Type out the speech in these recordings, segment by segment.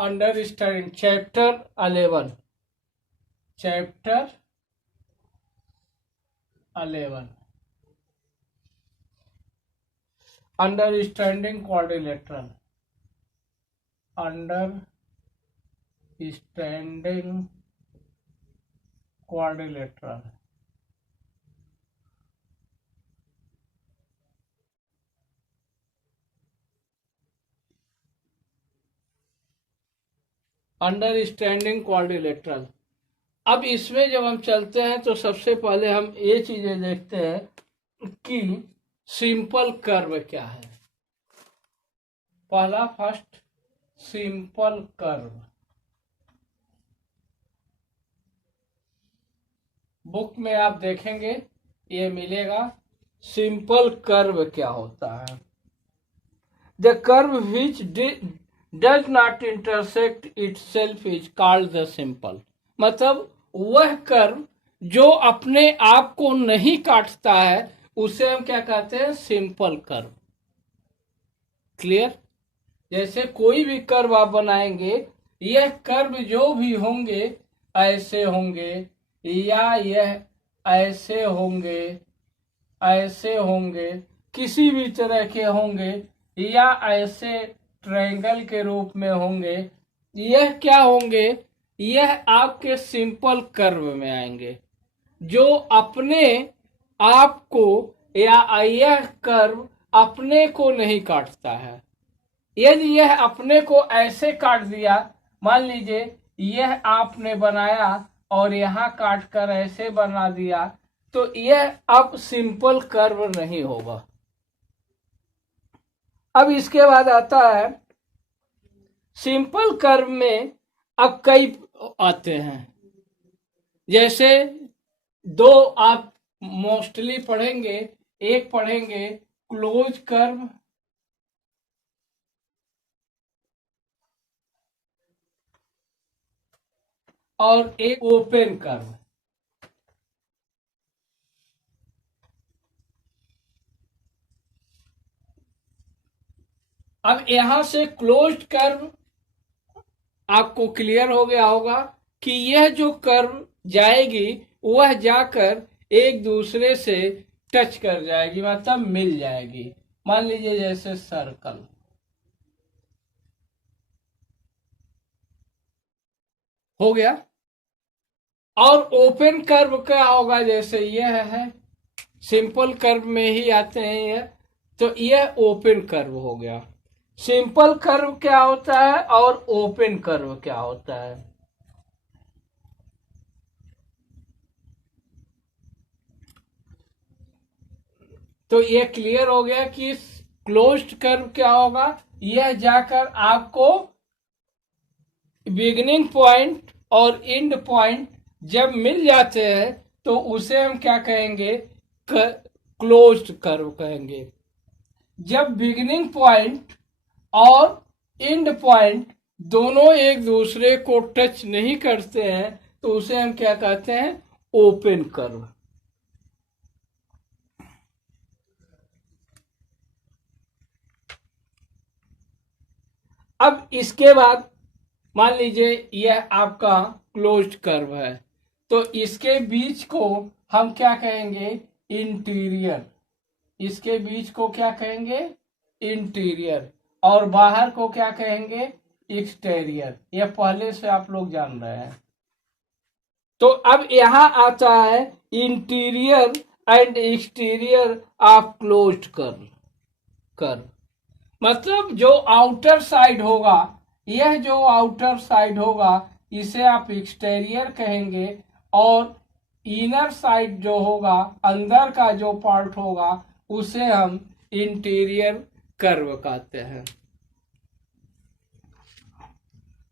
Understanding chapter 11 understanding quadrilateral understanding quadrilateral. अब इसमें जब हम चलते हैं तो सबसे पहले हम ये चीजें देखते हैं कि सिंपल कर्व क्या है। पहला फर्स्ट सिंपल कर्व, बुक में आप देखेंगे ये मिलेगा। सिंपल कर्व क्या होता है? The curve which does not intersect itself is called the simple. मतलब वह कर्व जो अपने आप को नहीं काटता है उसे हम क्या कहते हैं? Simple curve. क्लियर? जैसे कोई भी कर्व आप बनाएंगे, यह कर्व जो भी होंगे ऐसे होंगे, या यह ऐसे होंगे, ऐसे होंगे, किसी भी तरह के होंगे, या ऐसे ट्रायंगल के रूप में होंगे, यह क्या होंगे? यह आपके सिंपल कर्व में आएंगे जो अपने आप को, या यह कर्व अपने को नहीं काटता है। यदि यह अपने को ऐसे काट दिया, मान लीजिए यह आपने बनाया और यहाँ काट कर ऐसे बना दिया, तो यह अब सिंपल कर्व नहीं होगा। अब इसके बाद आता है सिंपल कर्व में अब कई आते हैं। जैसे दो आप मोस्टली पढ़ेंगे, एक पढ़ेंगे क्लोज कर्व और एक ओपन कर्व। अब यहां से क्लोज्ड कर्व आपको क्लियर हो गया होगा कि यह जो कर्व जाएगी वह जाकर एक दूसरे से टच कर जाएगी, मतलब मिल जाएगी। मान लीजिए जैसे सर्कल, हो गया। और ओपन कर्व क्या होगा? जैसे यह है, सिंपल कर्व में ही आते हैं यह, तो यह ओपन कर्व हो गया। सिंपल कर्व क्या होता है और ओपन कर्व क्या होता है? तो ये क्लियर हो गया कि क्लोज्ड कर्व क्या होगा। यह जाकर आपको बिगिनिंग पॉइंट और एंड पॉइंट जब मिल जाते हैं तो उसे हम क्या कहेंगे? क्लोज्ड कर्व कहेंगे। जब बिगिनिंग पॉइंट और एंड पॉइंट दोनों एक दूसरे को टच नहीं करते हैं तो उसे हम क्या कहते हैं? Open curve. अब इसके बाद मान लीजिए यह आपका क्लोज्ड कर्व है, तो इसके बीच को हम क्या कहेंगे? इंटीरियर। इसके बीच को क्या कहेंगे? इंटीरियर। और बाहर को क्या कहेंगे? एक्सटीरियर। यह पहले से आप लोग जान रहे हैं। तो अब यहां आता है interior and exterior of closed curve. मतलब जो आउटर साइड होगा, यह जो आउटर साइड होगा इसे आप एक्सटीरियर कहेंगे, और इनर साइड जो होगा, अंदर का जो पार्ट होगा, उसे हम इंटीरियर कर्व कहते हैं।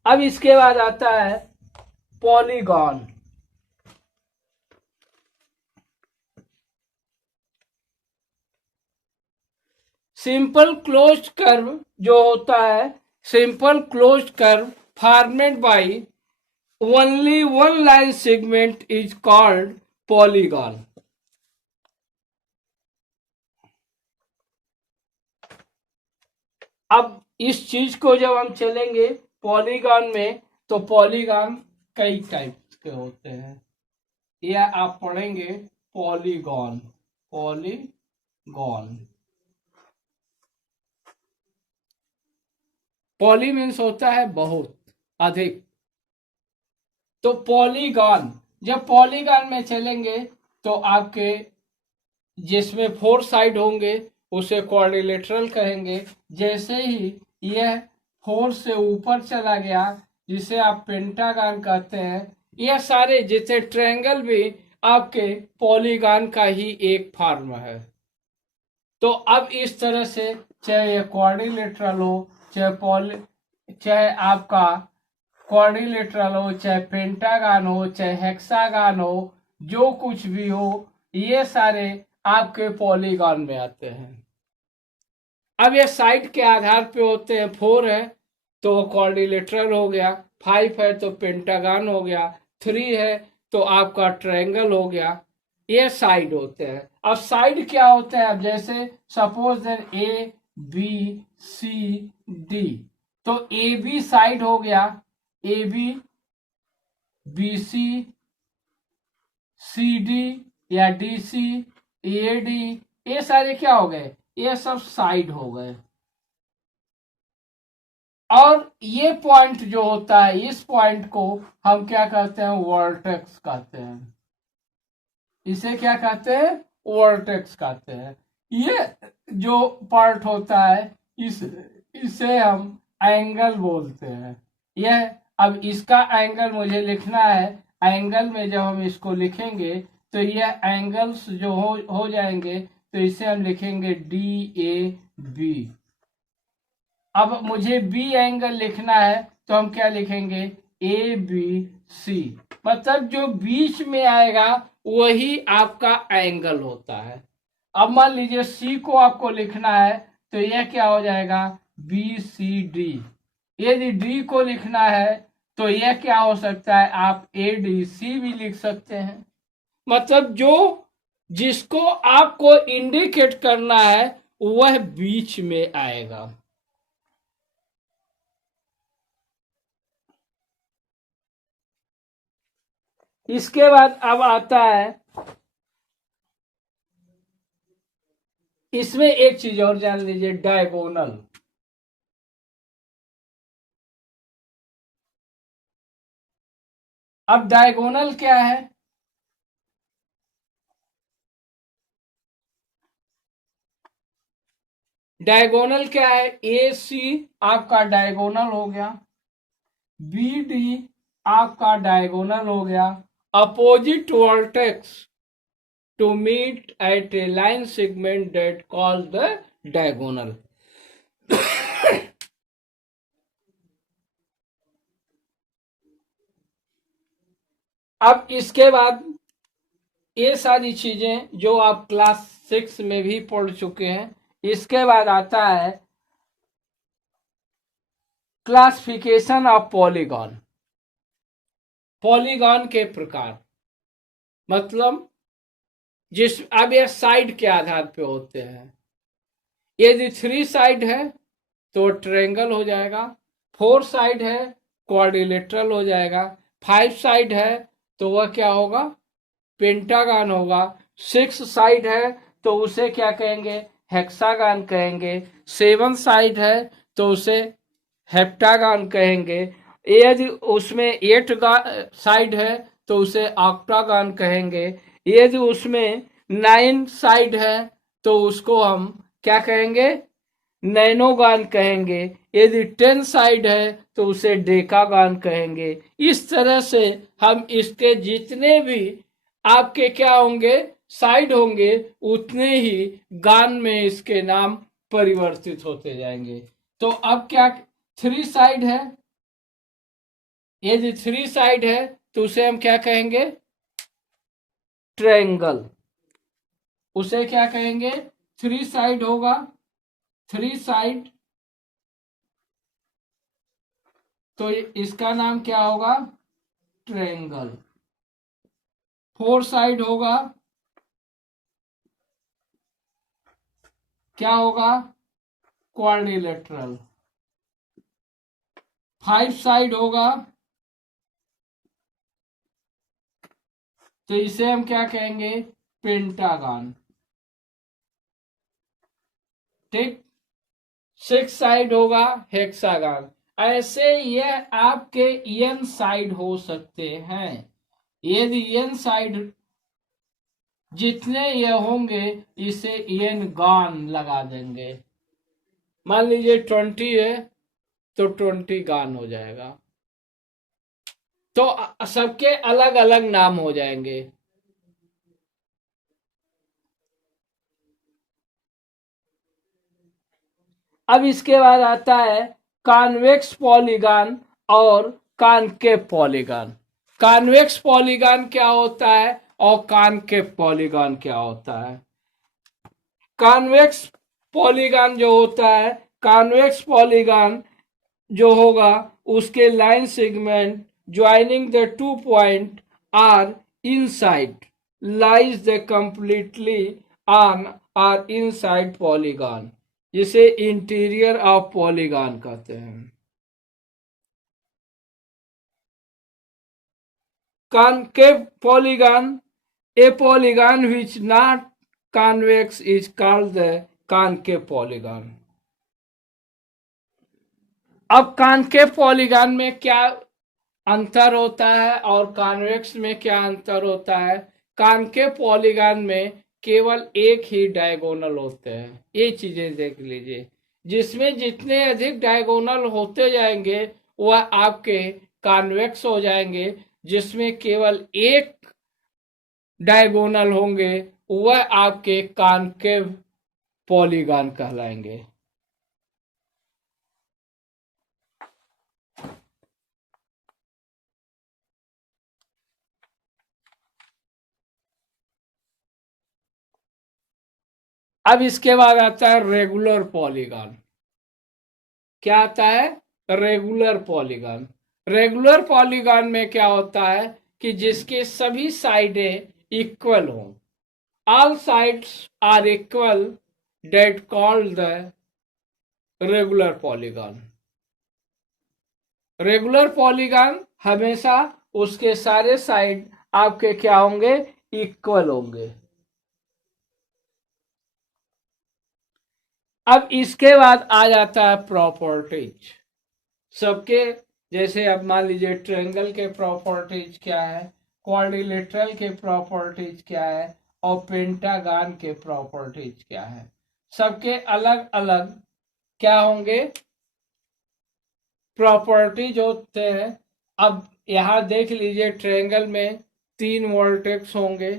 अब इसके बाद आता है पॉलीगॉन। सिंपल क्लोज्ड कर्व जो होता है, simple closed curve formed by only one line segment is called polygon. अब इस चीज को जब हम चलेंगे पॉलीगॉन में तो पॉलीगॉन कई टाइप के होते हैं, यह आप पढ़ेंगे पॉलीगॉन। पॉलीगॉन, पॉली मीन्स होता है बहुत, अधिक। तो पॉलीगॉन, जब पॉलीगॉन में चलेंगे तो आपके जिसमें 4 साइड होंगे उसे क्वाड्रिलेटरल कहेंगे। जैसे ही यह 4 से ऊपर चला गया जिसे आप पेंटागन कहते हैं, यह सारे जितने ट्रायंगल भी आपके पॉलीगॉन का ही एक फॉर्म है। तो अब इस तरह से चाहे यह क्वाड्रिलेटरल हो, चाहे आपका क्वाड्रिलेटरल हो, चाहे पेंटागन हो, चाहे हेक्सागन हो, जो कुछ भी हो, ये सारे आपके पॉलीगॉन में आते हैं। अब ये साइड के आधार पे होते हैं, 4 है तो वो क्वाड्रिलेटरल हो गया, 5 है तो पेंटागन हो गया, 3 है तो आपका ट्रायंगल हो गया। ये साइड होते हैं। अब साइड क्या होते हैं, अब जैसे suppose then A B C D, तो ए बी साइड हो गया, A B, B C, C D या डी सी, ए डी, ये सारे क्या हो गए, ये सब साइड हो गए। और ये पॉइंट जो होता है, इस पॉइंट को हम क्या कहते हैं, वर्टेक्स कहते हैं। इसे क्या कहते हैं, वर्टेक्स कहते हैं। ये जो पार्ट होता है इसे हम एंगल बोलते हैं। यह, अब इसका एंगल मुझे लिखना है, एंगल में जब हम इसको लिखेंगे तो यह एंगल्स जो हो जाएंगे, तो इसे हम लिखेंगे DAB। अब मुझे बी एंगल लिखना है तो हम क्या लिखेंगे, ABC। मतलब जो बीच में आएगा वही आपका एंगल होता है। अब मान लीजिए सी को आपको लिखना है तो यह क्या हो जाएगा, BCD। यदि डी को लिखना है तो यह क्या हो सकता है, आप ADC भी लिख सकते हैं। मतलब जो जिसको आपको इंडिकेट करना है वह बीच में आएगा। इसके बाद अब आता है, इसमें एक चीज और जान लीजिए, डायगोनल। अब डायगोनल क्या है, डायगोनल क्या है, AC आपका डायगोनल हो गया, BD आपका डायगोनल हो गया, opposite vertex to meet at a line segment that called the diagonal. अब इसके बाद ये सारी चीजें जो आप क्लास 6 में भी पढ़ चुके हैं, इसके बाद आता है क्लासिफिकेशन ऑफ पॉलीगॉन। पॉलीगॉन के प्रकार, मतलब जिस, अब ये साइड के आधार पे होते हैं। यदि 3 साइड है तो ट्रायंगल हो जाएगा, 4 साइड है क्वाड्रिलेटरल हो जाएगा, 5 साइड है तो वह क्या होगा, पेंटागन होगा, 6 साइड है तो उसे क्या कहेंगे, हेक्सागन कहेंगे, 7 साइड है तो उसे हेप्टागन कहेंगे, यदि उसमें 8 साइड है तो उसे ऑक्टागन कहेंगे, यदि उसमें 9 साइड है तो उसको हम क्या कहेंगे, नैनोगन कहेंगे, यदि 10 साइड है तो उसे डेकागन कहेंगे। इस तरह से हम इसके जितने भी आपके क्या होंगे, साइड होंगे, उतने ही गान में इसके नाम परिवर्तित होते जाएंगे। तो अब क्या, 3 साइड है, यदि 3 साइड है तो उसे हम क्या कहेंगे, ट्रायंगल। उसे क्या कहेंगे, 3 साइड होगा, 3 साइड, तो इसका नाम क्या होगा, ट्रायंगल। 4 साइड होगा, क्या होगा, क्वाड्रिलेटरल। 5 साइड होगा तो इसे हम क्या कहेंगे, पेंटागन। ठीक। 6 साइड होगा हेक्सागन। ऐसे ये आपके एन साइड हो सकते हैं। यदि एन साइड जितने ये होंगे इसे एन गान लगा देंगे। मान लीजिए 20 है तो 20 गान हो जाएगा। तो सबके अलग अलग नाम हो जाएंगे। अब इसके बाद आता है कॉन्वेक्स पॉलीगन और कॉनकेव पॉलीगन। कॉन्वेक्स पॉलीगन क्या होता है और कॉनकेव पॉलीगन क्या होता है। कॉन्वेक्स पॉलीगन जो होता है, कॉन्वेक्स पॉलीगन जो होगा उसके line segment joining the 2 point are inside lies the completely on or inside polygon, जिसे इंटीरियर ऑफ पॉलीगन कहते हैं। Concave polygon, a polygon which not convex is called the concave polygon। अब concave polygon में क्या अंतर होता है और कॉन्वेक्स में क्या अंतर होता है। कॉनकेव पॉलीगन में केवल एक ही डायगोनल होते हैं। ये चीजें देख लीजिए, जिसमें जितने अधिक डायगोनल होते जाएंगे वह आपके कॉन्वेक्स हो जाएंगे, जिसमें केवल एक डायगोनल होंगे वह आपके कॉनकेव पॉलीगन कहलाएंगे। अब इसके बाद आता है रेगुलर पॉलीगन। क्या आता है, रेगुलर पॉलीगन। रेगुलर पॉलीगन में क्या होता है कि जिसके सभी साइडें इक्वल हो, all sides are equal, that called the regular polygon. Regular polygon हमेशा उसके सारे साइड आपके क्या होंगे, इक्वल होंगे। अब इसके बाद आ जाता है प्रॉपर्टीज सबके। जैसे अब मान लीजिए ट्रायंगल के प्रॉपर्टीज क्या है, क्वाड्रिलेटरल के प्रॉपर्टीज क्या है और पेंटागन के प्रॉपर्टीज क्या है। सबके अलग अलग क्या होंगे, प्रॉपर्टीज होते हैं। अब यहां देख लीजिए ट्रायंगल में 3 वर्टेक्स होंगे,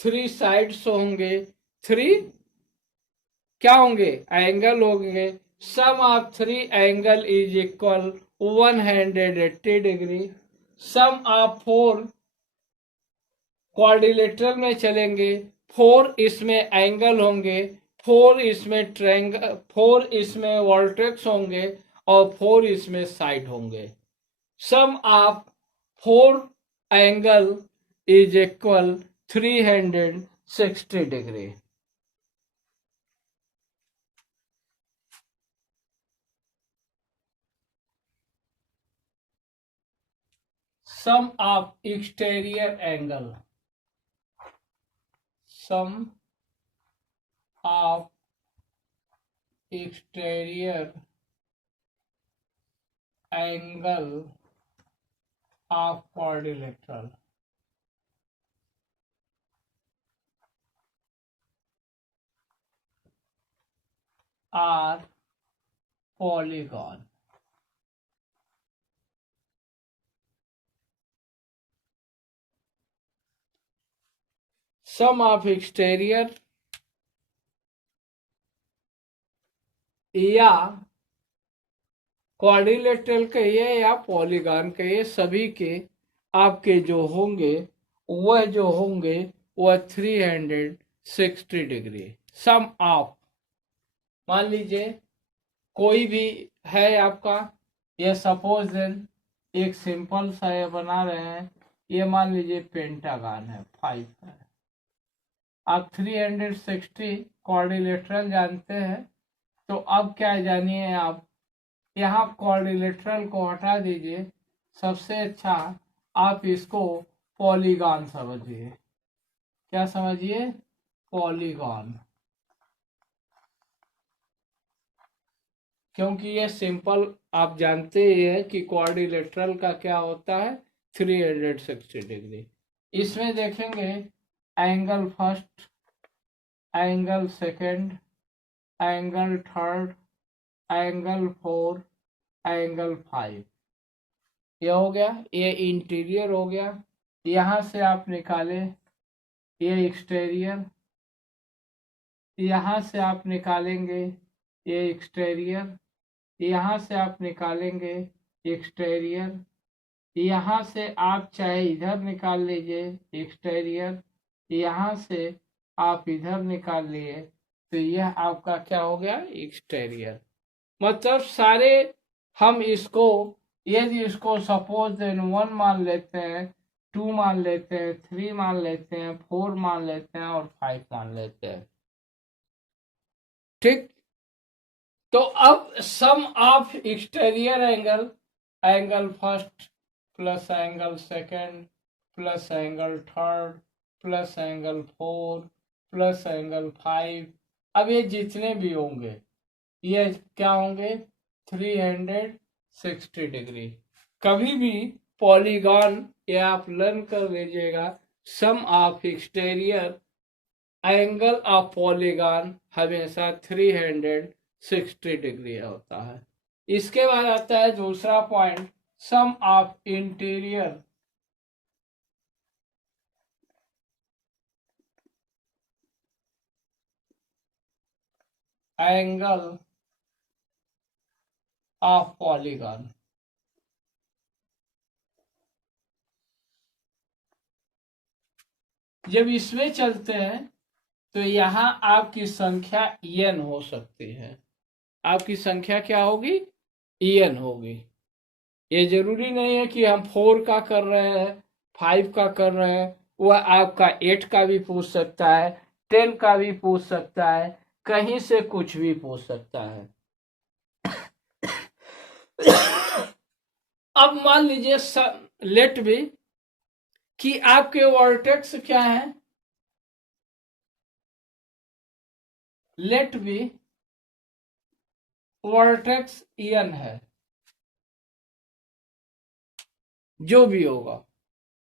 3 साइड्स होंगे, 3 क्या होंगे, एंगल होंगे। Sum of 3 angle is equal 180 degree. Sum of 4 quadrilateral में चलेंगे, 4 इसमें एंगल होंगे, 4 इसमें ट्रायंगल, 4 इसमें वर्टेक्स होंगे और 4 इसमें साइड होंगे। Sum of 4 angle is equal 360 degree. Sum of exterior angle, sum of exterior angle of quadrilateral are polygon। sum of exterior या क्वाड्रिलेटरल कहिए या पॉलीगन कहिए, सभी के आपके जो होंगे वह 360 डिग्री। सम ऑफ, मान लीजिए कोई भी है आपका, ये सपोज देन एक सिंपल सा ये बना रहे हैं, ये मान लीजिए पेंटागन है, 5 है। आप 360 क्वाड्रिलेटरल जानते हैं, तो अब क्या जानिए आप, यहाँ क्वाड्रिलेटरल को हटा दीजिए, सबसे अच्छा आप इसको पॉलीगॉन समझिए। क्या समझिए? पॉलीगॉन, क्योंकि ये सिंपल आप जानते ही है कि क्वाड्रिलेटरल का क्या होता है, 360 डिग्री। इसमें देखेंगे angle first, angle second, angle third, angle four, angle 5। ये हो गया, ये इंटीरियर हो गया। यहाँ से आप निकाले ये एक्सटीरियर, यहाँ से आप निकालेंगे ये एक्सटीरियर, यहाँ से आप निकालेंगे एक्सटीरियर, यहाँ से आप चाहे इधर निकाल लीजिए एक्सटीरियर, यहाँ से आप इधर निकाल लिए, तो यह आपका क्या हो गया? एक्सटीरियर। मतलब सारे हम इसको, यदि इसको सपोज देन 1 मान लेते हैं, 2 मान लेते हैं, 3 मान लेते हैं, 4 मान लेते हैं और 5 मान लेते हैं। ठीक, तो अब sum of exterior angle, angle first plus angle second plus angle third plus angle 4 plus angle 5, अब ये जितने भी होंगे ये क्या होंगे? 360 डिग्री। कभी भी पॉलीगॉन ये आप लर्न कर लीजिएगा, sum of exterior angle of polygon हमेशा 360 डिग्री होता है। इसके बाद आता है दूसरा point, sum of interior angle of polygon. जब इसमें चलते हैं तो यहाँ आपकी संख्या n हो सकती है। आपकी संख्या क्या होगी? n होगी। ये जरूरी नहीं है कि हम 4 का कर रहे हैं, 5 का कर रहे हैं, वह आपका 8 का भी पूछ सकता है, 10 का भी पूछ सकता है, कहीं से कुछ भी पूछ सकता है। अब मान लीजिए लेट भी कि आपके वर्टेक्स क्या है, लेट भी वर्टेक्स n है, जो भी होगा।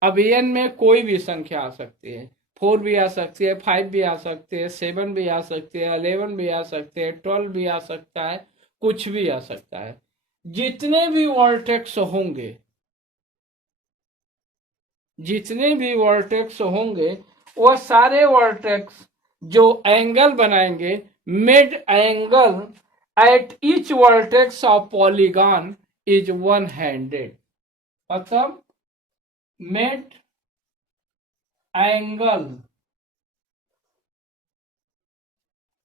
अब n में कोई भी संख्या आ सकती है, 4 भी आ सकती है, 5 भी आ सकती है, 7 भी आ सकती है, 11 भी आ सकते हैं, 12 भी आ सकता है, कुछ भी आ सकता है। जितने भी वर्टेक्स होंगे, जितने भी वर्टेक्स होंगे, वह सारे वर्टेक्स जो एंगल बनाएंगे, mid angle at each vertex of polygon is 100। मतलब mid angle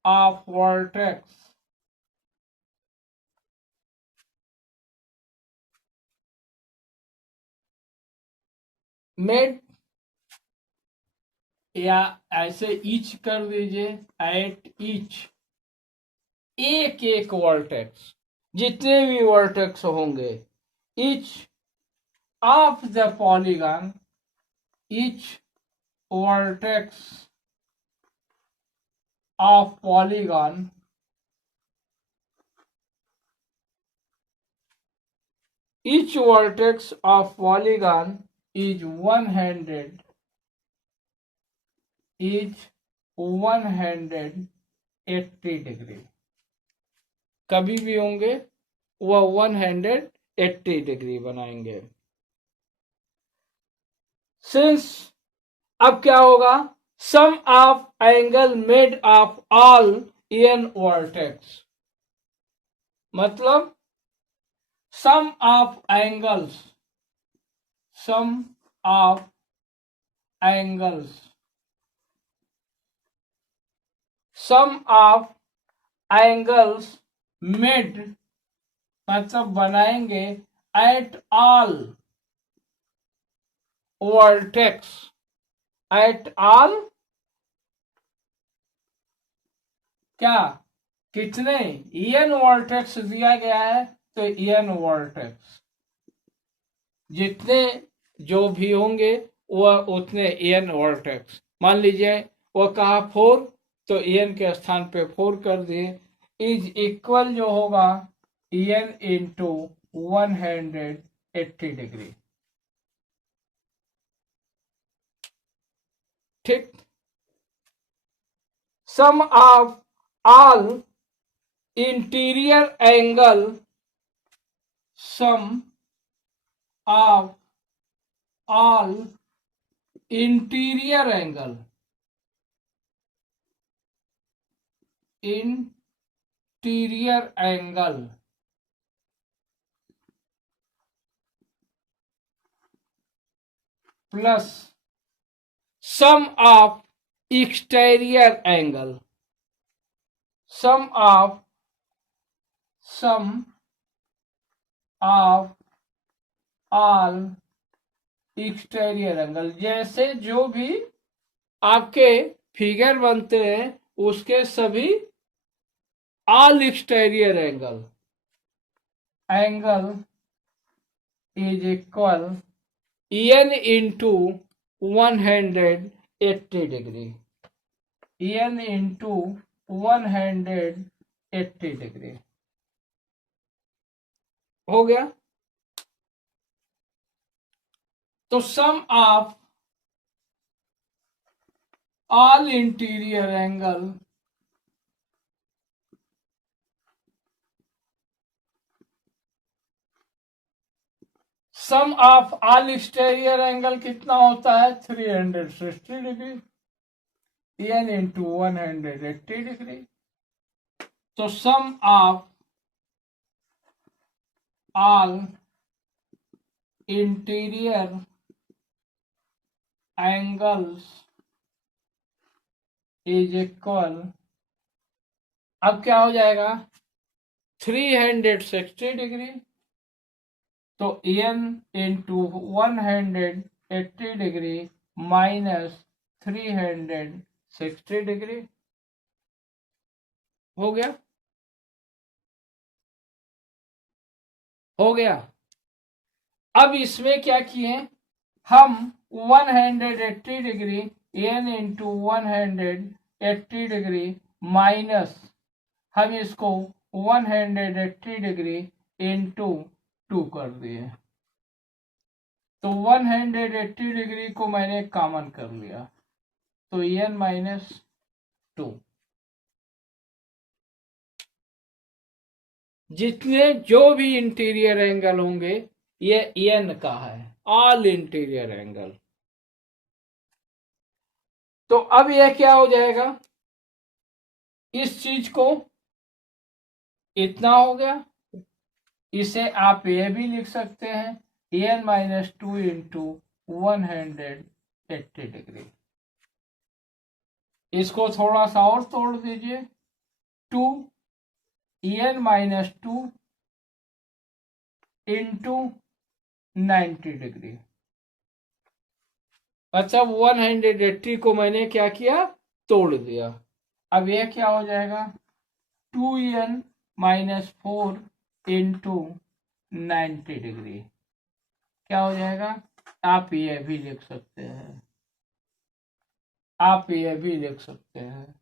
of vertex mid, या ऐसे ईच कर दीजिए, एट ईच, एक एक वर्टेक्स, जितने भी वर्टेक्स होंगे, each of the polygon, each vertex of polygon each vertex of polygon is 100, is 180 degree. कभी भी होंगे वह 180 डिग्री बनाएंगे। सिंस अब क्या होगा? Sum of angle made of all n vertex, मतलब sum of angles, sum of angles, sum of angles made, मतलब बनाएंगे at all vertex, at all क्या, कितने n वर्टेक्स दिया गया है, तो n वर्टेक्स, जितने जो भी होंगे वह उतने n वर्टेक्स। मान लीजिए वो कहा 4, तो n के स्थान पे 4 कर दिए, इज इक्वल जो होगा n इंटू 180 डिग्री। ठीक। Sum of all interior angle, sum of all interior angle, interior angle plus sum of exterior angle, sum of all exterior angle, जैसे जो भी आपके फिगर बनते हैं उसके सभी all exterior angle is equal n into 180 degree, n into 180 degree. हो गया। तो sum of all interior angle sum of all exterior angle कितना होता है 360 डिग्री, n इंटू 180 डिग्री। तो sum of all interior angles is equal, अब क्या हो जाएगा 360 डिग्री, तो n into 180 degree minus 360 degree. हो गया। हो गया। अब इसमें क्या किए हम 180 degree n into 180 degree minus हम इसको 180 डिग्री इंटू 2 कर दिए, तो 180 डिग्री को मैंने कॉमन कर लिया, तो n माइनस 2। जितने जो भी इंटीरियर एंगल होंगे ये n का है, ऑल इंटीरियर एंगल। तो अब यह क्या हो जाएगा, इस चीज को इतना हो गया, इसे आप ये भी लिख सकते हैं n माइनस 2 इंटू 180 डिग्री। इसको थोड़ा सा और तोड़ दीजिए, 2 n माइनस 2 इंटू 90 डिग्री, अच्छा 180 को मैंने क्या किया तोड़ दिया। अब यह क्या हो जाएगा 2n माइनस 4 इंटू 90 डिग्री, क्या हो जाएगा, आप ये भी लिख सकते हैं, आप ये भी लिख सकते हैं,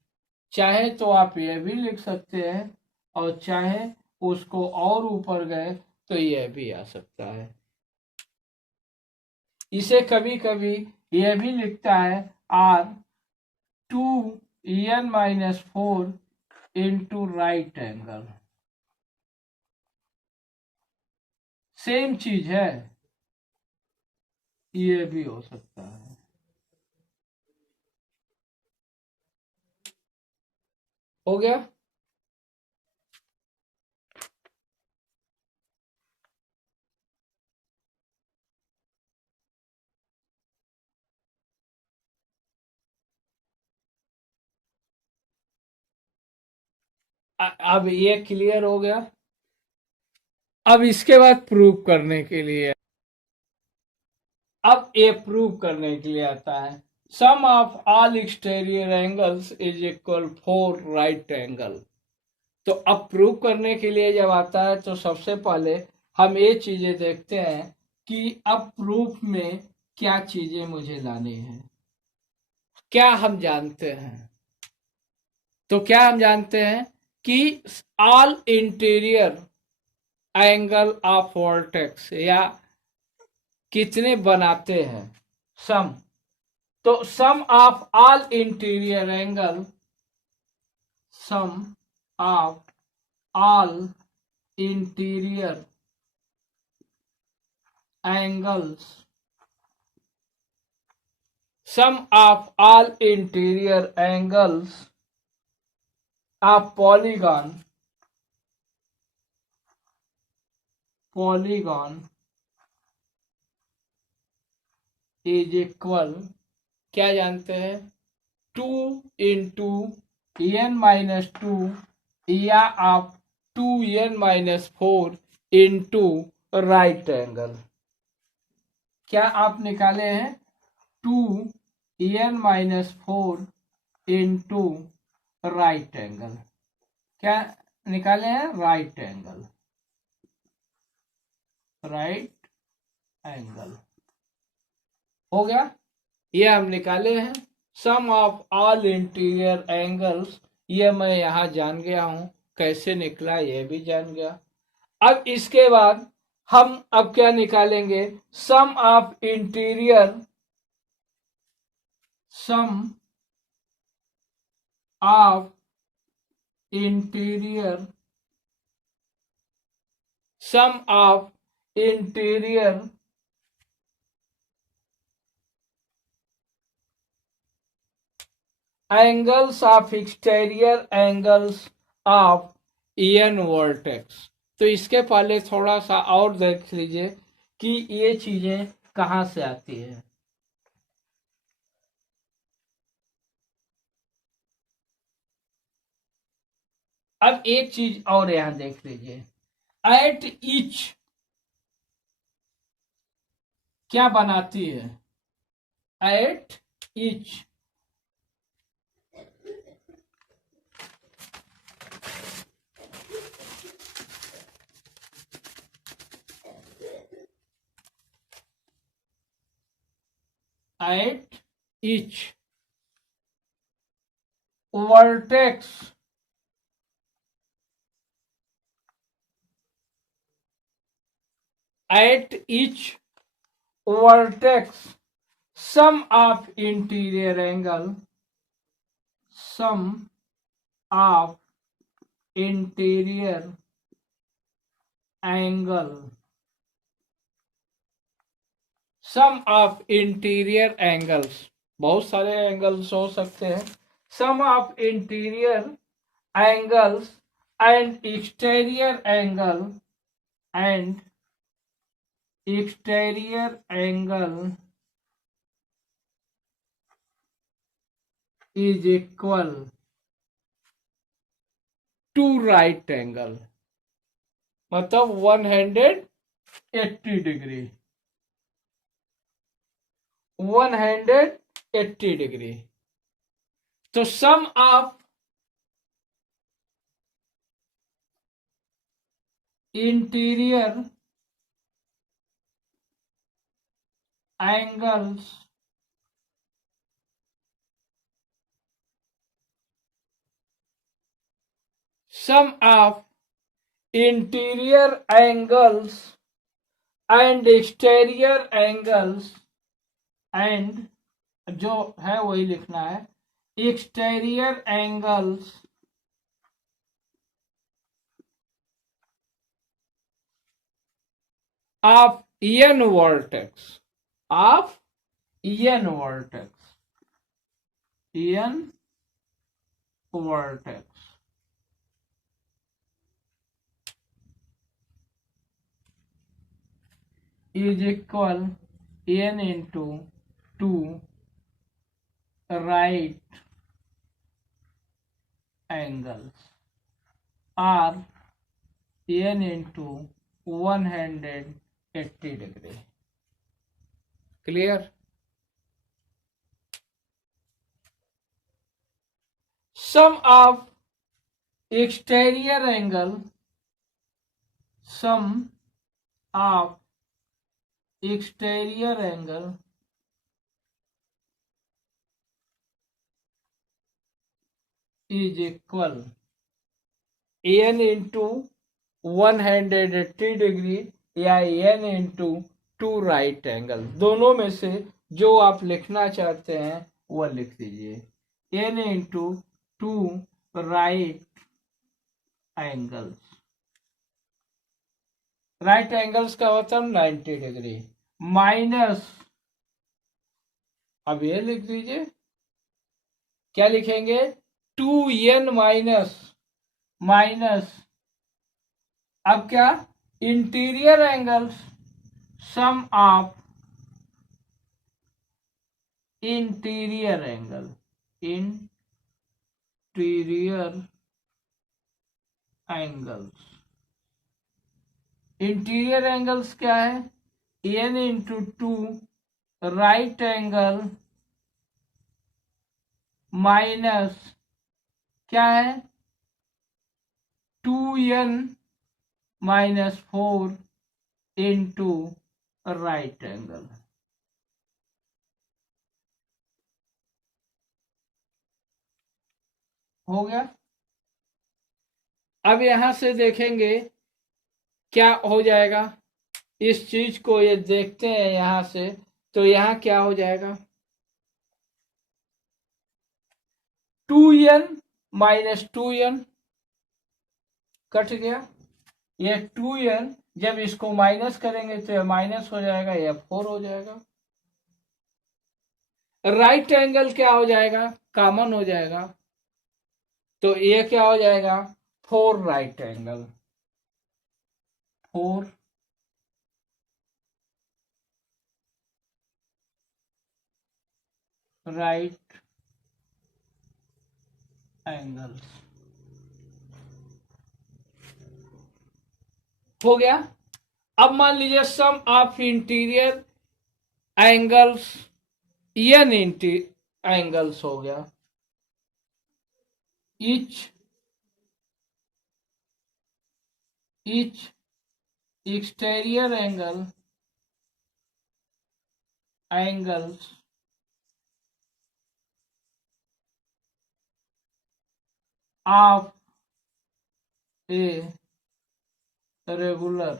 चाहे तो आप ये भी लिख सकते हैं और चाहे उसको और ऊपर गए तो यह भी आ सकता है। इसे कभी कभी यह भी लिखता है r 2n minus 4 into right angle, same चीज है, ये भी हो सकता है। हो गया। अब ये क्लियर हो गया। अब इसके बाद प्रूव करने के लिए, अब ये प्रूव करने के लिए आता है sum of all exterior angles is equal 4 right angle. तो अब प्रूव करने के लिए जब आता है तो सबसे पहले हम ये चीजें देखते हैं कि अब प्रूफ में क्या चीजें मुझे लानी है। क्या हम जानते हैं, तो क्या हम जानते हैं कि all interior angle of vertex या कितने बनाते हैं, सम। तो sum of all interior angle, sum of all interior angles, sum of all interior angles of polygon is equal, क्या जानते हैं, 2 into n-2 या आप 2n-4 into राइट एंगल। क्या आप निकाले हैं, 2n-4 into राइट एंगल। क्या निकाले हैं, राइट एंगल, राइट एंगल हो गया। ये हम निकाले हैं sum of all interior angles, ये मैं यहां जान गया हूं, कैसे निकला ये भी जान गया। अब इसके बाद हम अब क्या निकालेंगे, sum of interior, sum of interior, sum of interior angles of exterior angles of n vertex. तो इसके पहले थोड़ा सा और देख लीजिए कि ये चीजें कहां से आती है। अब एक चीज और यहां देख लीजिए, एट ईच क्या बनाती है, at each at each vertex at each vertex sum of interior angle, sum of interior angle, sum of interior angles, बहुत सारे एंगल्स हो सकते हैं, sum of interior angles and exterior angle, and exterior angle is equal to right angle, मतलब 180 degree, 180 degree. तो sum of interior angles sum of interior angles and exterior angles and जो है वही लिखना है, exterior angles of n vertex, of n vertex, n vertex is equal n into 2 right angles or n into 180 degree. Clear? Sum of exterior angle sum of exterior angle is equal n into 180 degree या n into 2 right angle, दोनों में से जो आप लिखना चाहते हैं वह लिख दीजिए। n into 2 right angles, right angles का मतलब 90 डिग्री माइनस, अब ये लिख दीजिए, क्या लिखेंगे 2n माइनस अब क्या interior angles sum of interior angle, interior angles, interior angles क्या है n into 2 right angle minus क्या है 2n minus 4 into right angle. हो गया। अब यहां से देखेंगे क्या हो जाएगा, इस चीज को ये देखते हैं यहां से, तो यहां क्या हो जाएगा 2n माइनस 2n कट गया, ये 2n जब इसको माइनस करेंगे तो ये माइनस हो जाएगा, ये 4 हो जाएगा। राइट एंगल क्या हो जाएगा कॉमन हो जाएगा, तो ये क्या हो जाएगा 4 राइट एंगल, 4 राइट एंगल्स हो गया। अब मान लीजिए sum of interior angles n angles हो गया, each exterior angles of a regular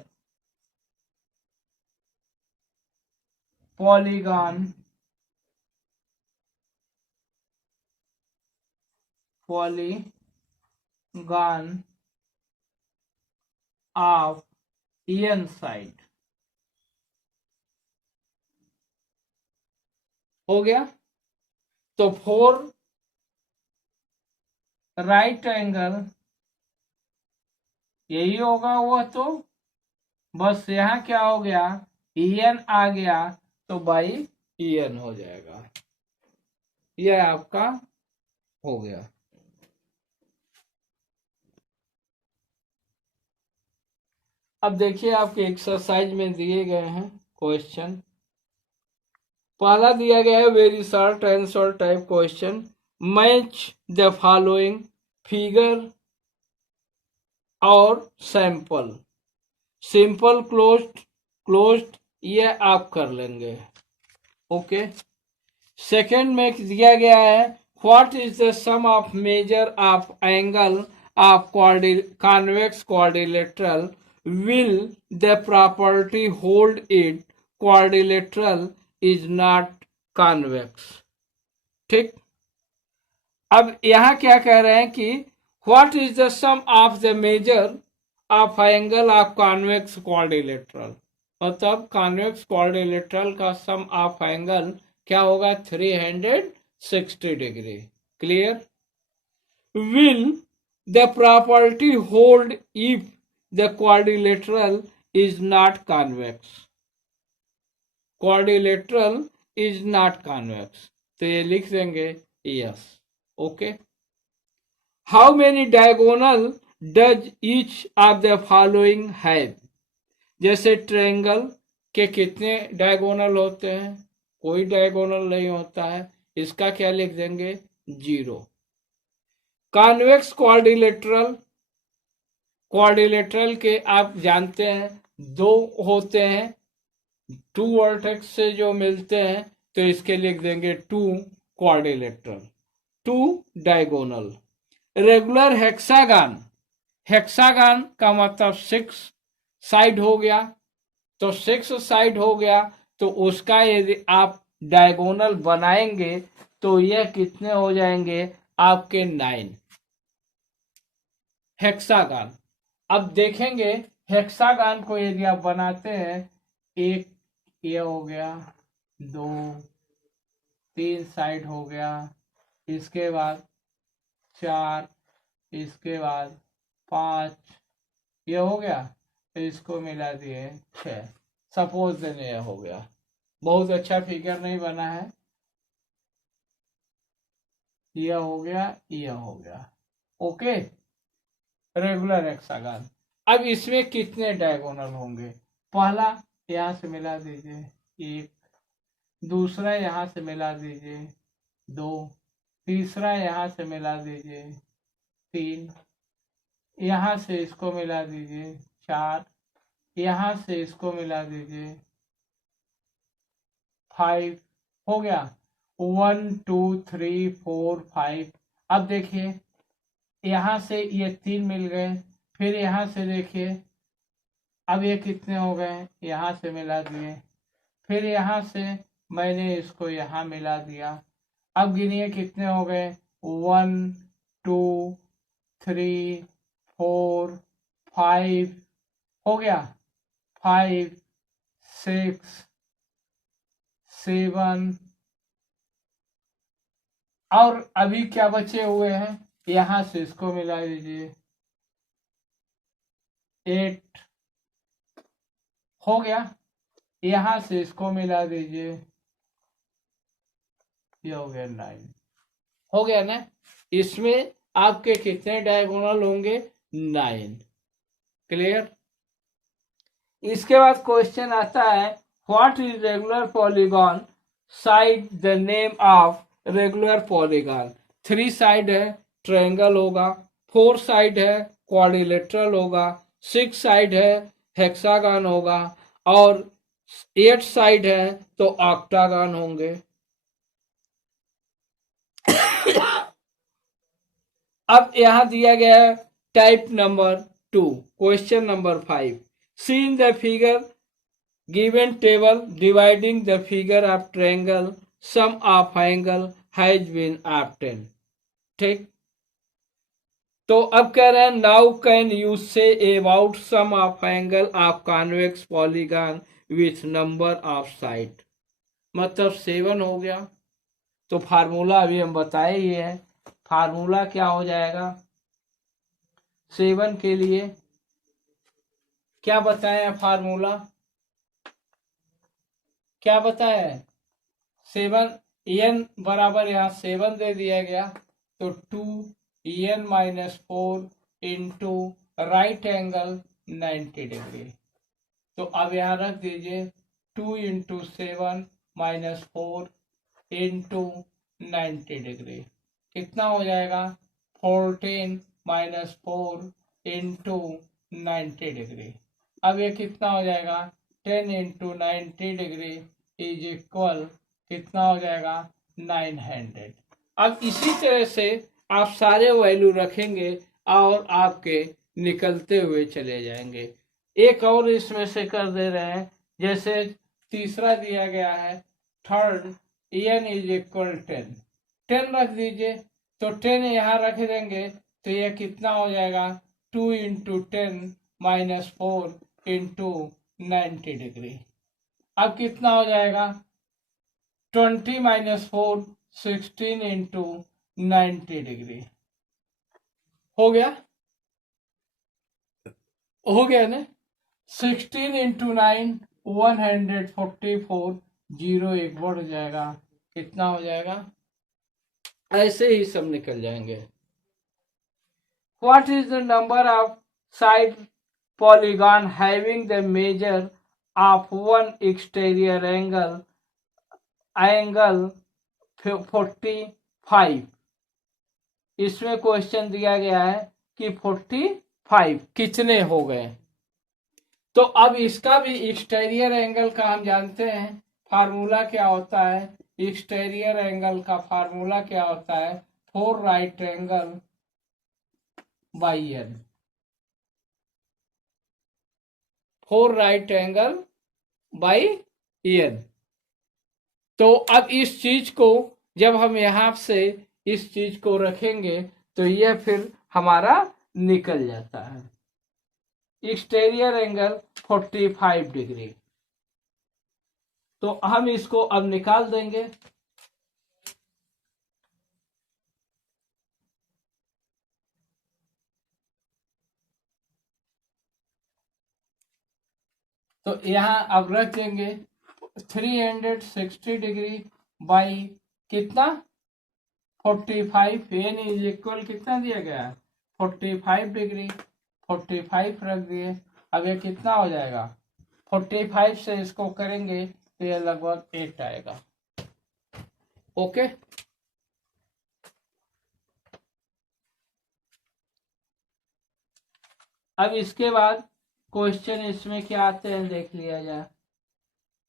polygon of n side हो गया। तो 4 राइट एंगल यही होगा वह, तो बस यहाँ क्या हो गया en आ गया तो बाई en हो जाएगा, यह आपका हो गया। अब देखिए आपके एक्सरसाइज में दिए गए हैं क्वेश्चन, पहला दिया गया है very short answer type question, match the following figure और सैंपल, सिंपल क्लोज्ड ये आप कर लेंगे, ओके। सेकंड में दिया गया है what is the sum of measure of angle of convex quadrilateral, will the property hold it quadrilateral is not convex, ठीक। अब यहां क्या कह रहे हैं कि what is the sum of the measure of angle of convex quadrilateral, मतलब convex quadrilateral का सम ऑफ एंगल क्या होगा 360 degree, clear. will the property hold if the quadrilateral is not convex, quadrilateral is not convex, तो ये लिख देंगे yes, okay. How many diagonal does each of the following have, जैसे triangle के कितने डायगोनल होते हैं, कोई डायगोनल नहीं होता है, इसका क्या लिख देंगे 0। कॉन्वेक्स क्वाड्रिलेटरल क्वाड्रिलेटरल के आप जानते हैं दो होते हैं, टू वर्टेक्स से जो मिलते हैं, तो इसके लिख देंगे two quadrilateral, two diagonal. Regular hexagon, hexagon का मतलब 6 साइड हो गया, तो 6 साइड हो गया, तो उसका यदि आप डायगोनल बनाएंगे तो यह कितने हो जाएंगे आपके 9 हेक्सागन। अब देखेंगे हेक्सागन को यदि आप बनाते हैं, एक ये हो गया, 2 3 साइड हो गया, इसके बाद 4, इसके बाद 5, ये हो गया, तो इसको मिला दिए 6। सपोज देने ये हो गया, बहुत अच्छा फिगर नहीं बना है, ये हो गया, ये हो गया, ओके। Regular hexagon. अब इसमें कितने डायगोनल होंगे? पहला यहां से मिला दीजिए 1, दूसरा यहां से मिला दीजिए 2, तीसरा यहां से मिला दीजिए 3, यहां से इसको मिला दीजिए 4, यहां से इसको मिला दीजिए 5, हो गया 1 2 3 4 5। अब देखिए यहां से ये 3 मिल गए, फिर यहां से देखिए अब ये कितने हो गए, यहां से मिला दिए, फिर यहां से मैंने इसको यहां मिला दिया। अब गिनिए कितने हो गए, 1 2 3 4 5, हो गया 5 6 7, और अभी क्या बचे हुए हैं, यहां से इसको मिला दीजिए 8, हो गया, यहां से इसको मिला दीजिए, ये हो गया 9, हो गया ना। इसमें आपके कितने डायगोनल होंगे, 9। क्लियर। इसके बाद क्वेश्चन आता है, what is regular polygon side the name of regular polygon. 3 side है ट्रायंगल होगा, 4 साइड है क्वाड्रिलेटरल होगा, 6 साइड है हेक्सागन होगा, और 8 साइड है तो ऑक्टागन होंगे। अब यहां दिया गया है type number 2, question number 5। See in the figure given table dividing the figure of triangle sum of angle has been obtain. ठीक, तो अब कह रहे हैं now can you say about sum of angle of convex polygon with number of side. मतलब 7 हो गया, तो फार्मूला अभी हम बताए ही है। फार्मूला क्या हो जाएगा 7 के लिए, क्या बताया फार्मूला, क्या बताया है 7, एन बराबर यहाँ 7 दे दिया गया, तो 2n-4 into right angle 90 degree. तो अब यहाँ रख दीजिए 2 इंटू 7 -4 इंटू 90 डिग्री, कितना हो जाएगा 14 -4 इंटू 90 डिग्री। अब ये कितना हो जाएगा 10 इंटू 90 डिग्री इज इक्वल, कितना हो जाएगा 900। अब इसी तरह से आप सारे वैल्यू रखेंगे और आपके निकलते हुए चले जाएंगे। एक और इसमें से कर दे रहे हैं, जैसे तीसरा दिया गया है थर्ड n इज इक्वल 10 रख दीजिए, तो 10 यहाँ रख देंगे, तो यह कितना हो जाएगा 2 इंटू 10 -4 इंटू 90 डिग्री। अब कितना हो जाएगा 20 -4 16 इंटू 90 डिग्री। हो गया, हो गया ना। 16 इंटू 9 144, 0 एक बढ़ जाएगा, कितना हो जाएगा, ऐसे ही सब निकल जाएंगे। What is the number of side polygon having the measure of one exterior angle 45। इसमें क्वेश्चन दिया गया है कि 5 कितने हो गए। तो अब इसका भी एक्सटीरियर एंगल का हम जानते हैं फार्मूला क्या होता है। एक्सटीरियर एंगल का फार्मूला क्या होता है, 4 right angle by n, 4 right angle by n. तो अब इस चीज को जब हम यहां से इस चीज को रखेंगे तो यह फिर हमारा निकल जाता है। Exterior angle 45 degree. तो हम इसको अब निकाल देंगे। तो यहां अब रख देंगे 360 डिग्री बाई कितना 45, एन इज इक्वल कितना दिया गया है 45 डिग्री, 45 रख दिए। अब ये कितना हो जाएगा, 45 से इसको करेंगे तो ये लगभग 8 आएगा। ओके, अब इसके बाद क्वेश्चन इसमें क्या आते हैं देख लिया जाए।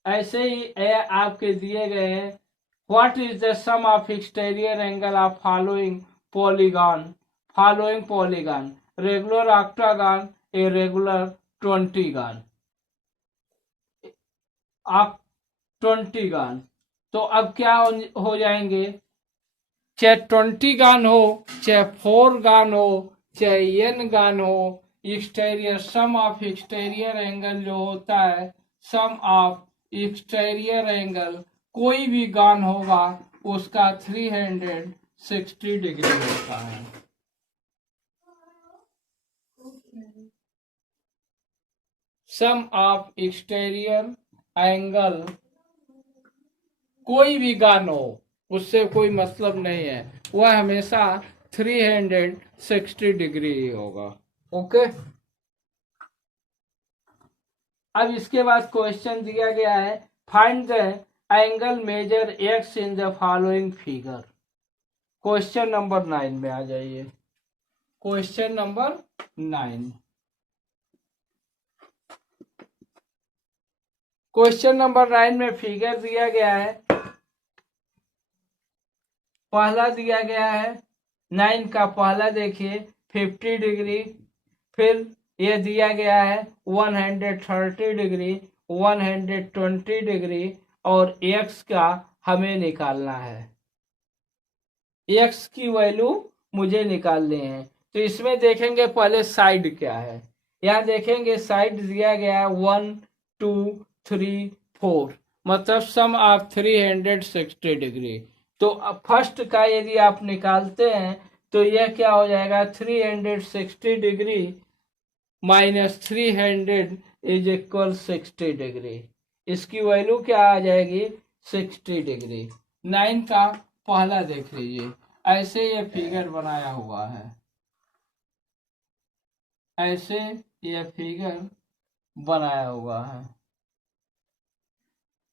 ऐसे ही आपके दिए गए हैं, what is the sum of exterior angle of following polygon, regular octagon, irregular 20 आप 20 तो अब क्या हो जाएंगे, चाहे 20 हो, चाहे 4 हो, चाहे n हो, exterior sum of exterior angle जो होता है, सम ऑफ एक्सटीरियर एंगल कोई भी गान होगा उसका 360 डिग्री होता है। सम ऑफ एक्सटीरियर एंगल कोई भी गान हो उससे कोई मतलब नहीं है, वह हमेशा 360 डिग्री ही होगा। ओके, अब इसके बाद क्वेश्चन दिया गया है, find the angle measure x in the following figure. Question number 9 में आ जाइए। क्वेश्चन नंबर 9, क्वेश्चन नंबर 9 में फिगर दिया गया है। पहला दिया गया है 9 का पहला देखिए 50 डिग्री, फिर ये दिया गया है 130 डिग्री, 120 डिग्री, और x का हमें निकालना है। x की वैल्यू मुझे निकालनी है। तो इसमें देखेंगे पहले साइड क्या है। यहाँ देखेंगे साइड दिया गया है 1 2 3 4, मतलब सम ऑफ 360 डिग्री। तो फर्स्ट का यदि आप निकालते हैं तो यह क्या हो जाएगा, 360 degree minus 300 is equal 60 degree. इसकी वैल्यू क्या आ जाएगी, 60 डिग्री। 9 का पहला देख लीजिए, ऐसे ये फिगर बनाया हुआ है, ऐसे ये फिगर बनाया हुआ है,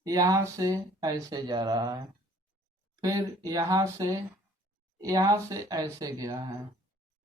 यहां से ऐसे जा रहा है, फिर यहां से ऐसे गया है,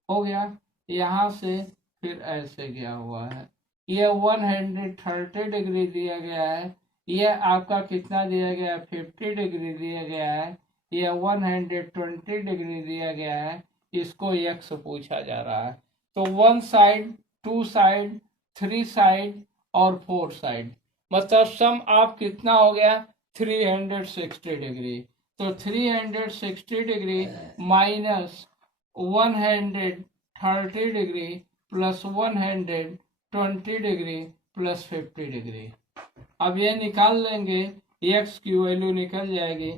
हो गया, यहां से फिर ऐसे गया हुआ है। यह 130 डिग्री दिया गया है, यह आपका कितना दिया गया है, 50 डिग्री दिया गया है, यह 120 डिग्री दिया गया है, इसको x पूछा जा रहा है। तो 1 साइड, 2 साइड, 3 साइड और 4 साइड, मतलब सम आप कितना हो गया 360 डिग्री। तो 360 degree minus 130 degree plus 120 degree plus 50 degree. अब ये निकाल लेंगे, x की वैल्यू निकल जाएगी,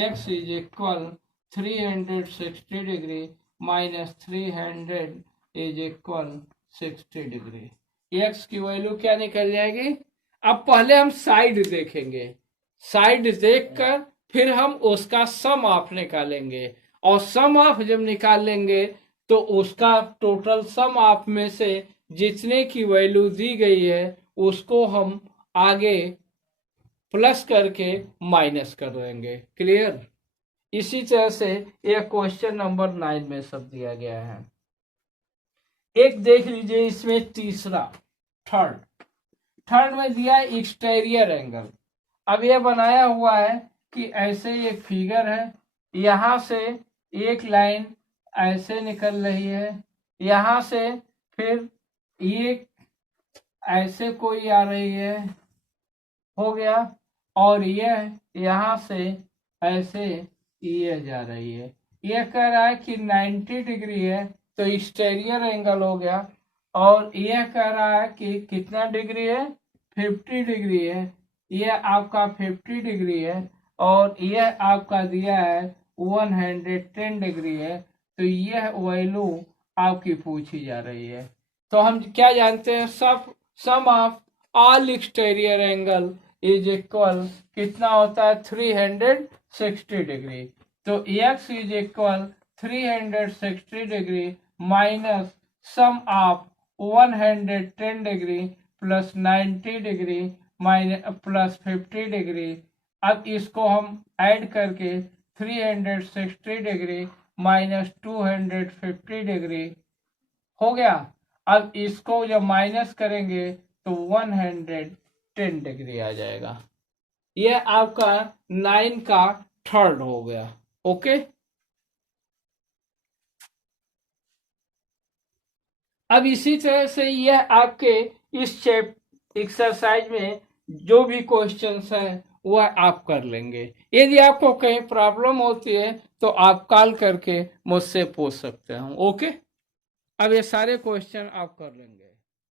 x is equal 360 degree minus 300 is equal 60 degree. x की वैल्यू क्या निकल जाएगी। अब पहले हम साइड देखेंगे, साइड देखकर फिर हम उसका सम ऑफ निकालेंगे, और सम ऑफ जब निकाल लेंगे तो उसका टोटल सम ऑफ में से जितने की वैल्यू दी गई है उसको हम आगे प्लस करके माइनस कर देंगे। क्लियर। इसी तरह से यह क्वेश्चन नंबर 9 में सब दिया गया है। एक देख लीजिए इसमें तीसरा, थर्ड में दिया है एक्सटीरियर एंगल। अब ये बनाया हुआ है कि ऐसे एक फिगर है, यहां से एक लाइन ऐसे निकल रही है, यहां से फिर ये ऐसे कोई आ रही है, हो गया, और यह यहां से ऐसे ये जा रही है। ये कह रहा है कि 90 डिग्री है, तो एक्सटीरियर एंगल हो गया। और यह कह रहा है कि कितना डिग्री है, 50 डिग्री है। यह आपका 50 डिग्री है, और यह आपका दिया है 110 डिग्री है। तो यह वैल्यू आपकी पूछी जा रही है। तो हम क्या जानते हैं, सब sum of all exterior angle is equal कितना होता है, 360 डिग्री। तो x is equal 360 degree minus sum of 110 degree plus 90 degree minus plus 50 degree. अब इसको हम ऐड करके 360 डिग्री माइनस 250 डिग्री हो गया। अब इसको जब माइनस करेंगे तो 110 डिग्री आ जाएगा। यह आपका 9 का थर्ड हो गया। ओके, अब इसी तरह से यह आपके इस एक्सरसाइज में जो भी क्वेश्चंस हैं वह आप कर लेंगे। यदि आपको कहीं प्रॉब्लम होती है तो आप कॉल करके मुझसे पूछ सकते हैं। ओके, अब ये सारे क्वेश्चन आप कर लेंगे।